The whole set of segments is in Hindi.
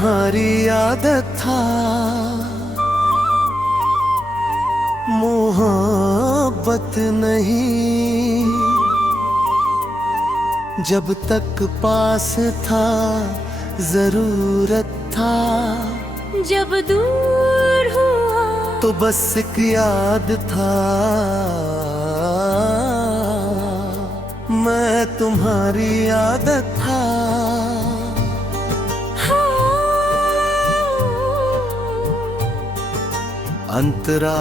तुम्हारी आदत था, मोहब्बत नहीं। जब तक पास था जरूरत था, जब दूर हुआ तो बस एक याद था। मैं तुम्हारी आदत था। अंतरा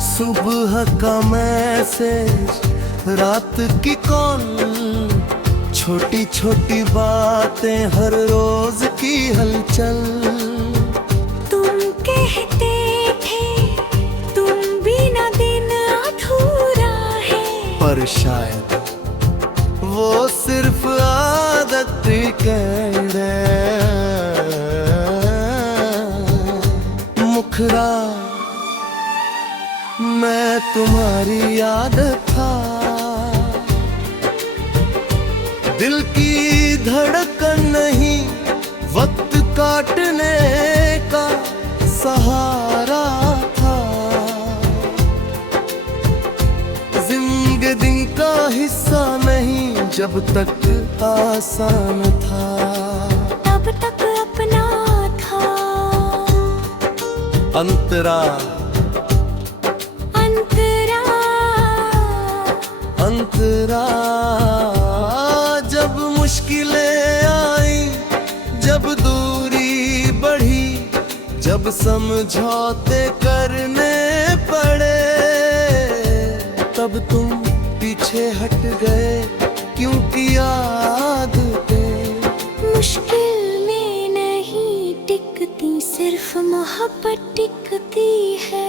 सुबह का मैसेज, रात की कॉल, छोटी छोटी बातें, हर रोज की हलचल। तुम कहते थे तुम बिना दिन अधूरा है, पर शायद वो सिर्फ आदत कह दे। मुखरा मैं तुम्हारी आदत था, दिल की धड़कन नहीं, वक्त काटने का सहारा था। जिंदगी का हिस्सा नहीं, जब तक आसान था, तब तक अपना था। अंतरा अंतरा अंतरा जब मुश्किलें आई, जब दूरी बढ़ी, जब समझौते करने पड़े, तब तुम पीछे हट गए, क्योंकि आदतें मुश्किल में नहीं टिकती, सिर्फ मोहब्बत टिकती है।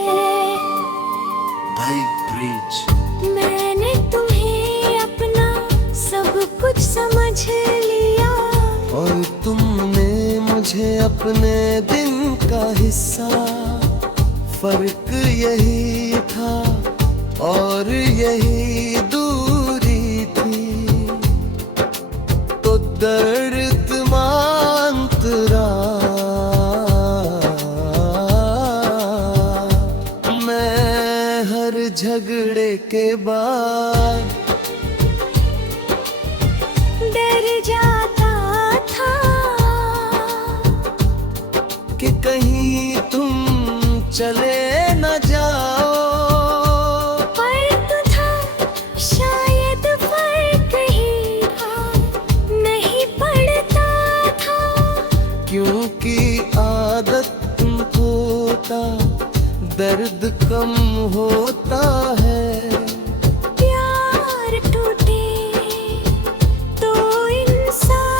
भाई ब्रिज, मैंने तुम्हें अपना सब कुछ समझ लिया, और तुमने मुझे अपने दिन का हिस्सा। फर्क यही था और यही दूरी थी, तो दर्द मांतरा मैं हर झगड़े के बाद डर जाता था कि कहीं तुम चले न जाओ। पर तो था शायद फर्क ही था, नहीं पड़ता था, क्योंकि आदत होता, दर्द कम होता है। प्यार टूटे तो इंसान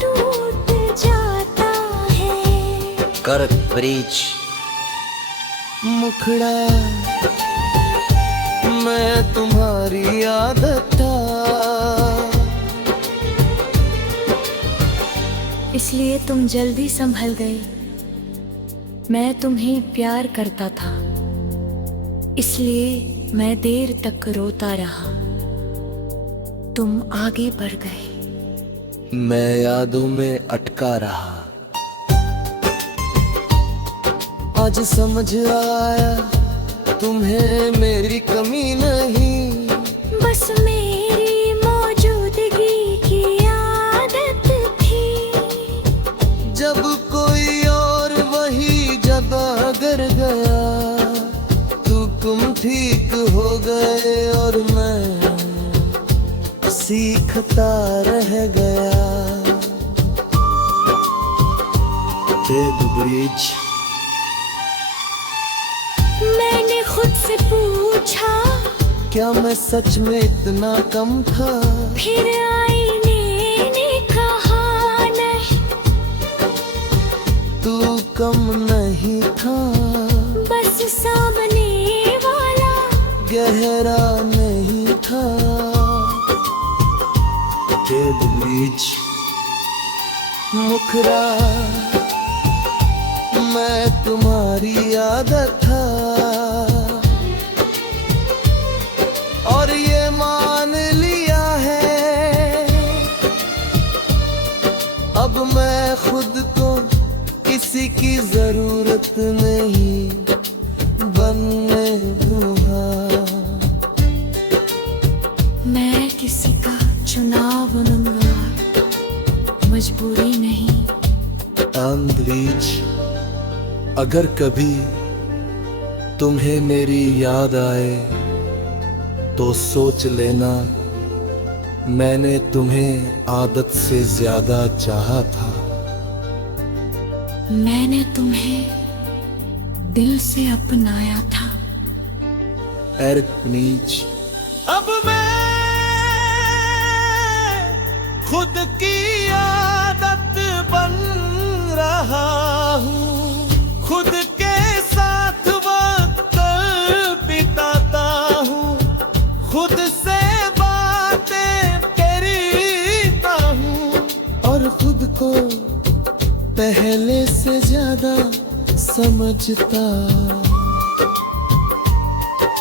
टूट जाता है। करक ब्रिज, मुखड़ा मैं तुम्हारी आदत था। इसलिए तुम जल्दी संभल गए, मैं तुम्हें प्यार करता था, इसलिए मैं देर तक रोता रहा। तुम आगे बढ़ गए, मैं यादों में अटका रहा। आज समझ आया तुम्हें मेरी कमी नहीं, बस मेरी मौजूदगी की आदत थी। जब कोई और वही जगह गर गया, तुम ठीक हो गए और मैं सीखता रह गया। डेड ब्रिज, मैंने खुद से पूछा, क्या मैं सच में इतना कम था? फिर आईने ने कहा नहीं, तू कम नहीं था, बस सामने वाला गहरा नहीं था। डेड ब्रिज, मुखरा तुम्हारी आदत था और ये मान लिया है अब मैं खुद को किसी की जरूरत नहीं बनने दूंगा। मैं किसी का चुनाव बनूंगा, मजबूरी नहीं। अंतरिक्ष, अगर कभी तुम्हें मेरी याद आए तो सोच लेना मैंने तुम्हें आदत से ज्यादा चाहा था। मैंने तुम्हें दिल से अपनाया था। एरकनीच, अब मैं खुद की आदत बन रहा हूँ, खुद के साथ वक्त बिताता हूँ, खुद से बातें करता हूँ और खुद को पहले से ज्यादा समझता।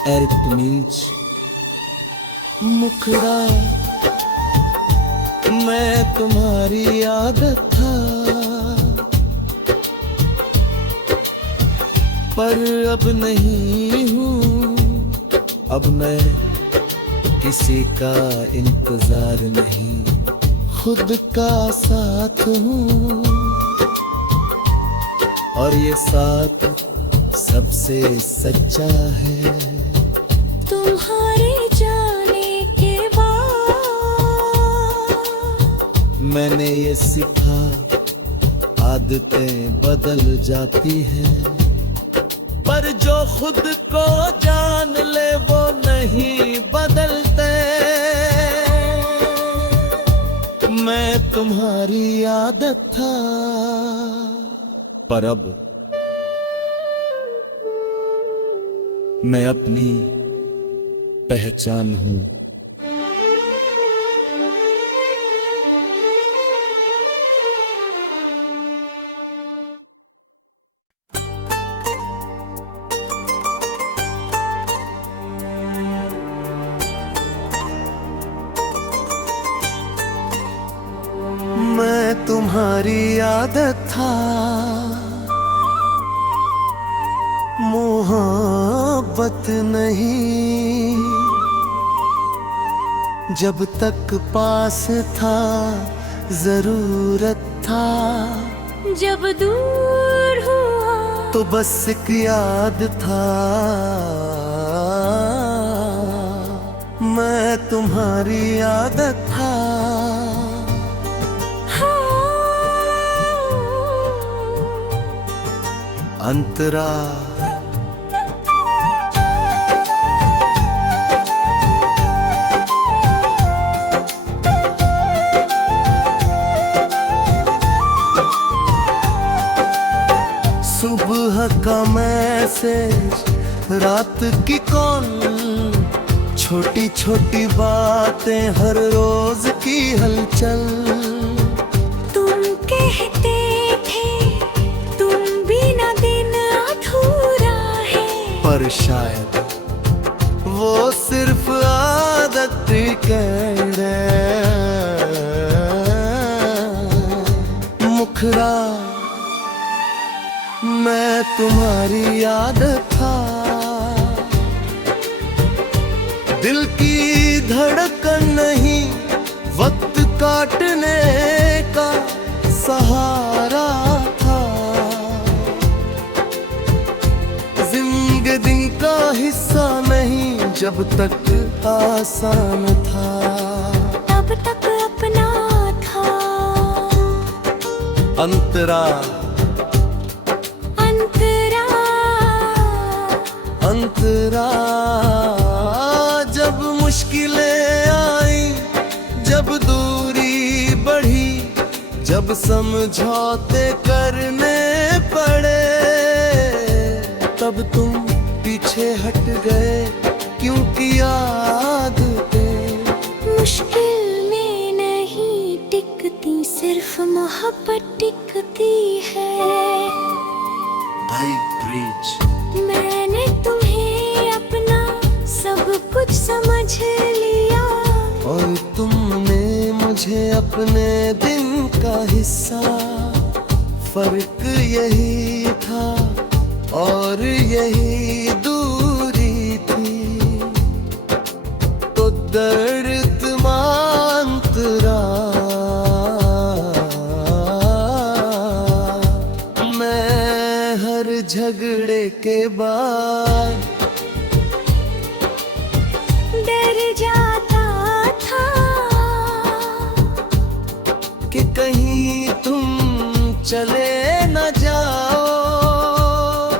एरकनीच, मुखड़ा, मैं तुम्हारी आदत था पर अब नहीं हूँ। अब मैं किसी का इंतजार नहीं, खुद का साथ हूँ और ये साथ सबसे सच्चा है। तुम्हारे जाने के बाद मैंने ये सीखा आदतें बदल जाती हैं पर जो खुद को जान ले वो नहीं बदलते। मैं तुम्हारी आदत था पर अब मैं अपनी पहचान हूँ। मैं तुम्हारी आदत था, मोहब्बत नहीं। जब तक पास था जरूरत था, जब दूर हुआ तो बस एक याद था। मैं तुम्हारी आदत था। अंतरा, सुबह का मैसेज, रात की कॉल, छोटी छोटी बातें, हर रोज की हलचल। तुम कहते थे तुम बिना दिन अधूरा है, पर शायद वो सिर्फ आदत कह मुखरा, मैं तुम्हारी आदत था। दिल की धड़कन नहीं, वक्त काटने का सहारा था। जिंदगी का हिस्सा नहीं, जब तक आसान था तब तक अपना था। अंतरा, अंतरा, जब मुश्किलें आई, जब दूरी बढ़ी, जब समझौते करने पड़े, तब तुम पीछे हट गए क्योंकि आदतें मुश्किल में नहीं टिकती, सिर्फ मोहब्बत टिकती है। आई ब्रिज। मैंने तुम्हें अपना सब कुछ समझ लिया, और तुमने मुझे अपने दिन का हिस्सा। फर्क यही था और यही दूरी थी, तो दर्द मांतरा मैं हर झगड़े के बाद डर जाता था कि कहीं तुम चले न जाओ।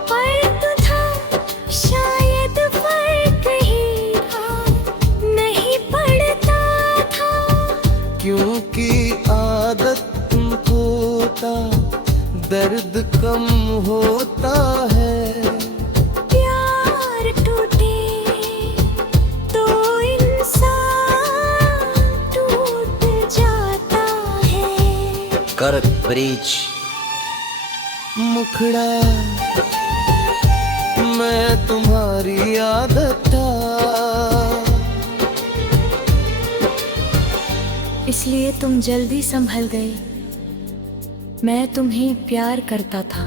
फर्क था, शायद फर्क ही था, नहीं पड़ता था, क्योंकि आदत होता दर्द कम होता है। प्यार टूटे तो इंसान टूट जाता है। करक ब्रिज। मुखड़ा मैं तुम्हारी आदत था, इसलिए तुम जल्दी संभल गए। मैं तुम्हें प्यार करता था,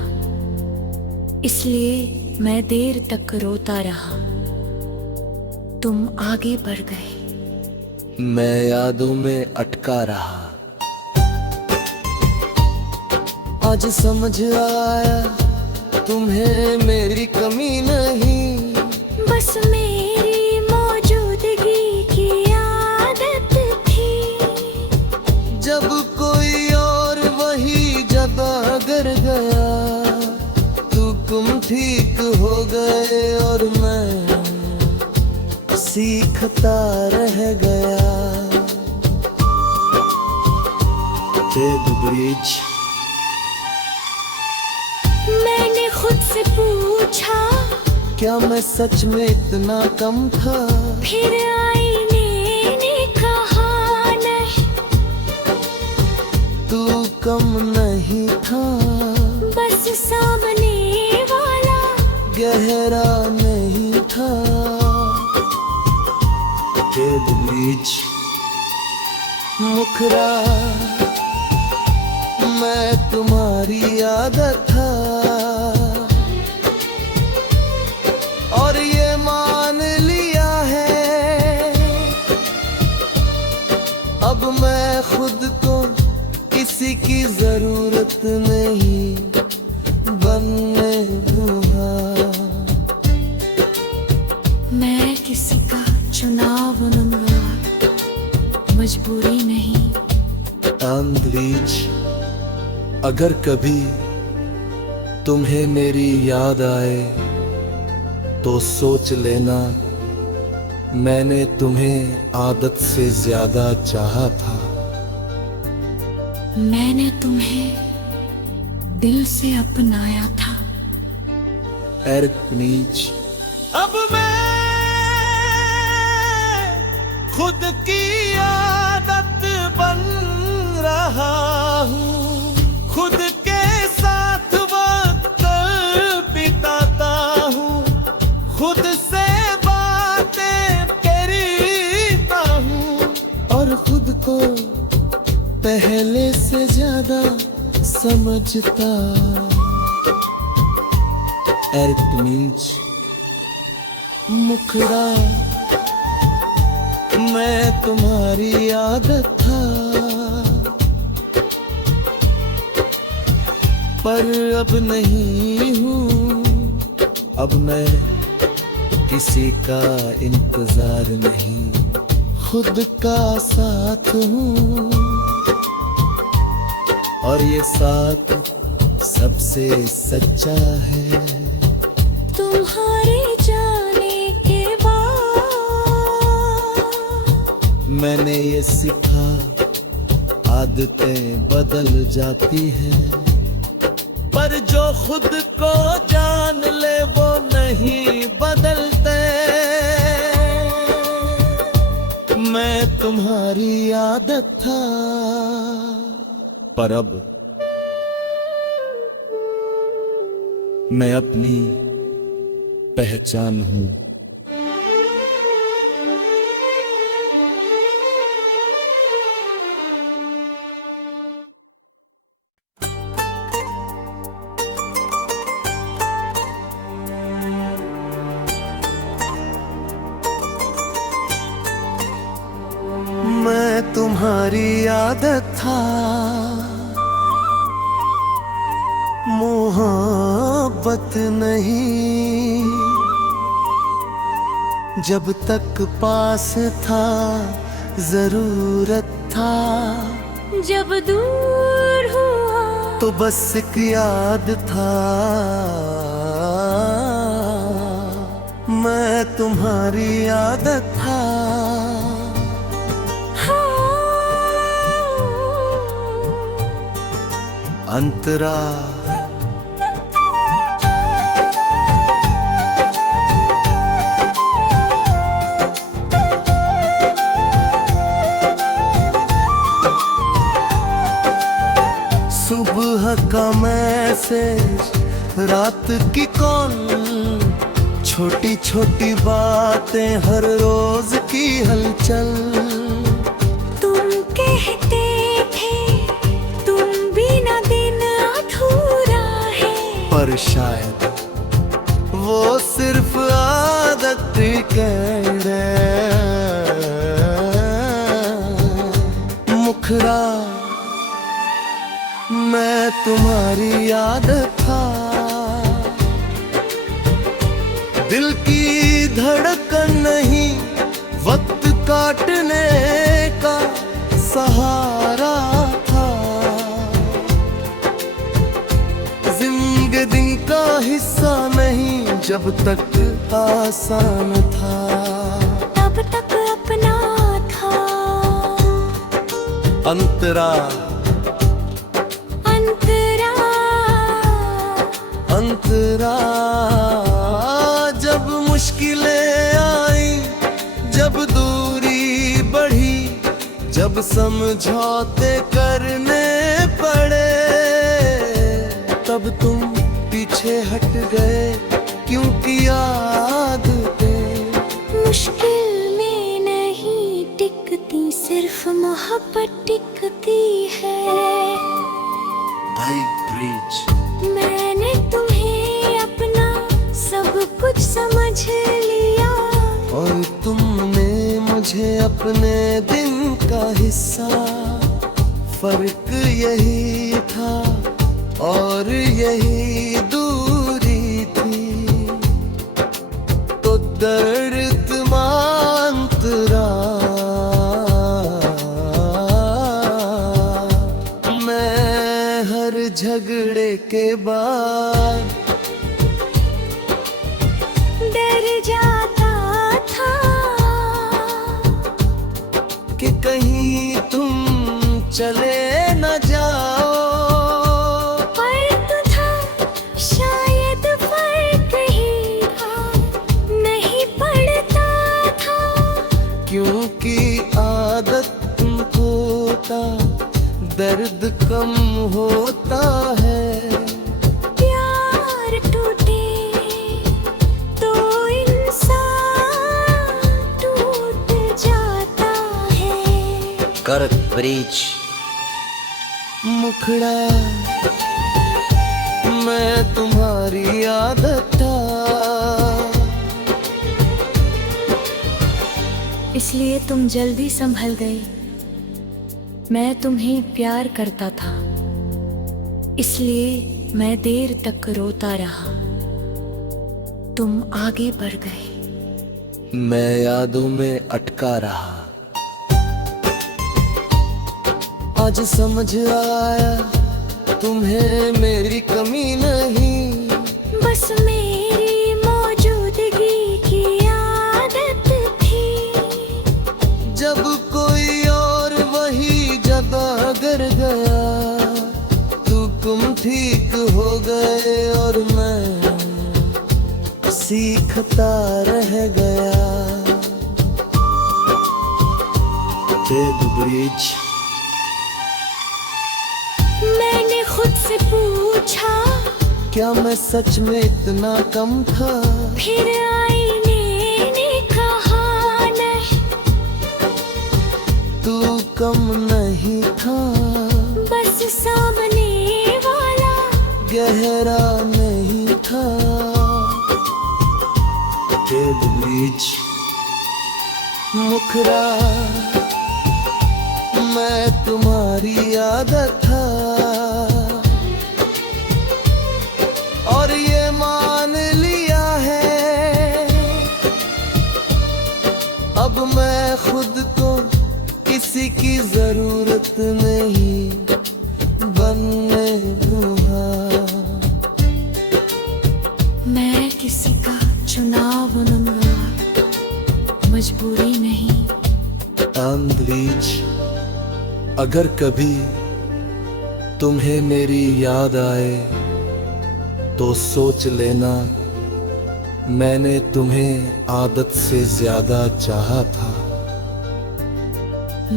इसलिए मैं देर तक रोता रहा। तुम आगे बढ़ गए। मैं यादों में अटका रहा। आज समझ आया तुम्हें मेरी कमी नहीं, बस मेरी मौजूदगी की आदत थी। जब कोई और वही जगह गर गया, तुम ठीक हो गए और मैं सीखता रह गया। ब्रिज। मैंने खुद से पूछा, क्या मैं सच में इतना कम था? फिर आईने ने कहा नहीं, तू कम नहीं था, बस सामने वाला गहरा नहीं था। ब्रिज। मुखरा मैं तुम्हारी आदत था, और ये मान लिया है अब मैं खुद को किसी की जरूरत नहीं बनने दूंगा। मैं किसी का चुनाव बनूंगा, मजबूरी नहीं। ब्रिज। अगर कभी तुम्हें मेरी याद आए तो सोच लेना मैंने तुम्हें आदत से ज्यादा चाहा था। मैंने तुम्हें दिल से अपनाया था। ब्रिज। अब मैं खुद की आदत बन रहा हूँ, खुद के साथ वक्त बिताता हूँ, खुद से बातें करता हूँ, और खुद को पहले से ज्यादा समझता। ब्रिज। मुखड़ा मैं तुम्हारी आदत था, पर अब नहीं हूँ। अब मैं किसी का इंतजार नहीं, खुद का साथ हूँ, और ये साथ सबसे सच्चा है। तुम्हारे जाने के बाद मैंने ये सीखा आदतें बदल जाती हैं, पर जो खुद को जान ले वो नहीं बदलते। मैं तुम्हारी आदत था, पर अब मैं अपनी पहचान हूँ। मैं तुम्हारी आदत था, मोहब्बत नहीं। जब तक पास था जरूरत था, जब दूर हुआ तो बस एक याद था। मैं तुम्हारी आदत था। अंतरा सुबह का मैसेज, रात की कॉल, छोटी छोटी बातें, हर रोज की हलचल। तुम कहते थे तुम बिना दिन अधूरा है, पर शायद वो सिर्फ आदत कह रहे। मुखरा मैं तुम्हारी आदत था, दिल की धड़कन नहीं, वक्त काटने का सहारा था। जिंदगी का हिस्सा नहीं, जब तक आसान था, तब तक अपना था। अंतरा अंतरा अंतरा जब मुश्किलें आई, जब दूरी बढ़ी, जब समझौते करने पड़े, तब तुम पीछे हट गए, क्योंकि आदतें मुश्किल में नहीं टिकती, सिर्फ मोहब्बत टिकती है। भाई ब्रिज, मैंने तुम्हें अपना सब कुछ समझ लिया, और तुमने मुझे अपने दिन का हिस्सा। फर्क यही था और यही दूरी थी, तो दर्द मांतरा मैं हर झगड़े के बाद डर जाता था कि कहीं तुम चले न जाओ। फर्क था, शायद फर्क ही था, नहीं पड़ता था, क्योंकि आदत होता, दर्द कम होता है। प्यार टूटे तो इंसान टूट जाता है। करत ब्रिज, मुखड़ा मैं तुम्हारी आदत था। इसलिए तुम जल्दी संभल गए, मैं तुम्हें प्यार करता था, इसलिए मैं देर तक रोता रहा। तुम आगे बढ़ गए, मैं यादों में अटका रहा। आज समझ आया तुम्हें मेरी कमी नहीं, बस मेरी मौजूदगी की आदत थी। जब कोई और वही जगह गर गया, तू तुम ठीक हो गए और मैं सीखता रह गया। डेड ब्रिज, मैंने खुद से पूछा क्या मैं सच में इतना कम था? फिर आईने ने कहा नहीं, तू कम नहीं था, बस सामने वाला गहरा नहीं था। तेरे बीच मुखरा, मैं तुम्हारी आदत था, और ये मान लिया है अब मैं खुद को किसी की जरूरत नहीं बनने दूंगा। मैं किसी का चुनाव बनूंगा, मजबूरी नहीं। अंद्रीज, अगर कभी तुम्हें मेरी याद आए तो सोच लेना मैंने तुम्हें आदत से ज्यादा चाहा था।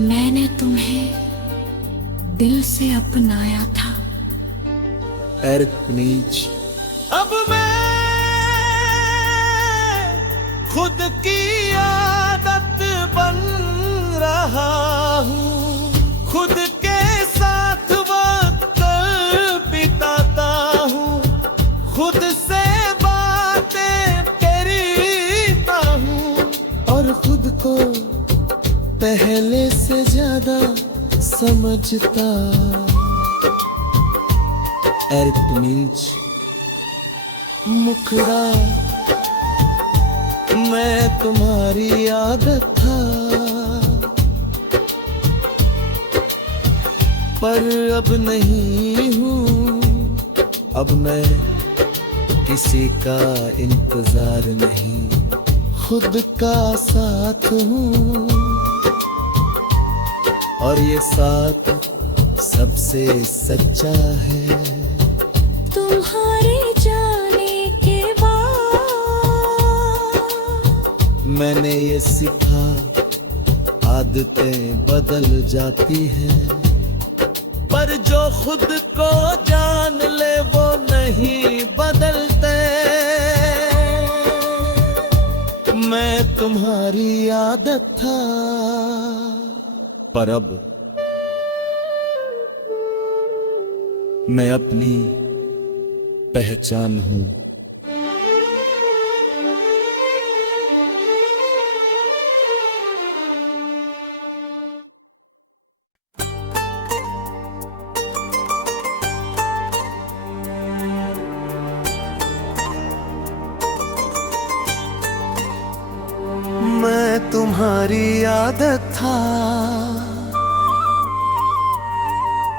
मैंने तुम्हें दिल से अपनाया था। एरकनीज, अब मैं खुद की आदत बन रहा हूँ, खुद के साथ वक्त बिताता हूँ, खुद से बातें करता हूँ, और खुद को पहले से ज्यादा समझता। एरकनीज, मुखरा, मैं तुम्हारी आदत था, पर अब नहीं हूँ। अब मैं किसी का इंतजार नहीं, खुद का साथ हूँ, और ये साथ सबसे सच्चा है। तुम्हारे जाने के बाद मैंने ये सीखा, आदतें बदल जाती हैं, पर जो खुद को जान ले वो नहीं बदलते। मैं तुम्हारी आदत था, पर अब मैं अपनी पहचान हूँ। मैं तुम्हारी आदत था,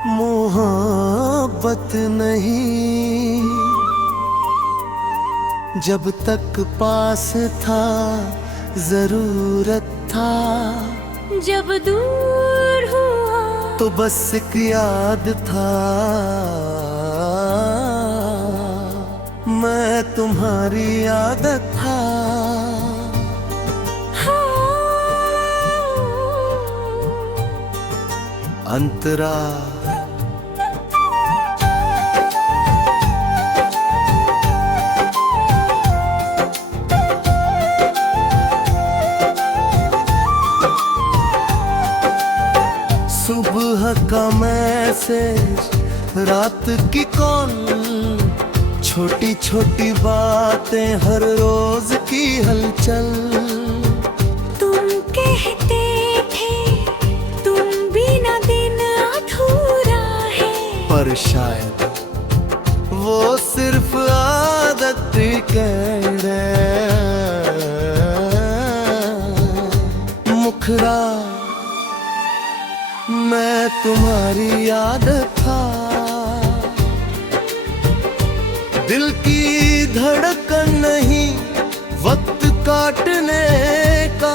मोहब्बत नहीं। जब तक पास था जरूरत था, जब दूर हुआ तो बस एक याद था। मैं तुम्हारी आदत था, अंतरा। सुबह का मैसेज, रात की कौन, छोटी छोटी बातें, हर रोज की हलचल। तुम कहते थे तुम बिना दिन अधूरा है, पर शायद वो सिर्फ आदत कह दे। मुखरा, मैं तुम्हारी आदत था, दिल की धड़कन नहीं, वक्त काटने का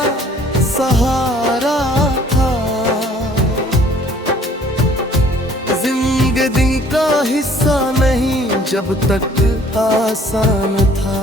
सहारा था। जिंदगी का हिस्सा नहीं, जब तक आसान था।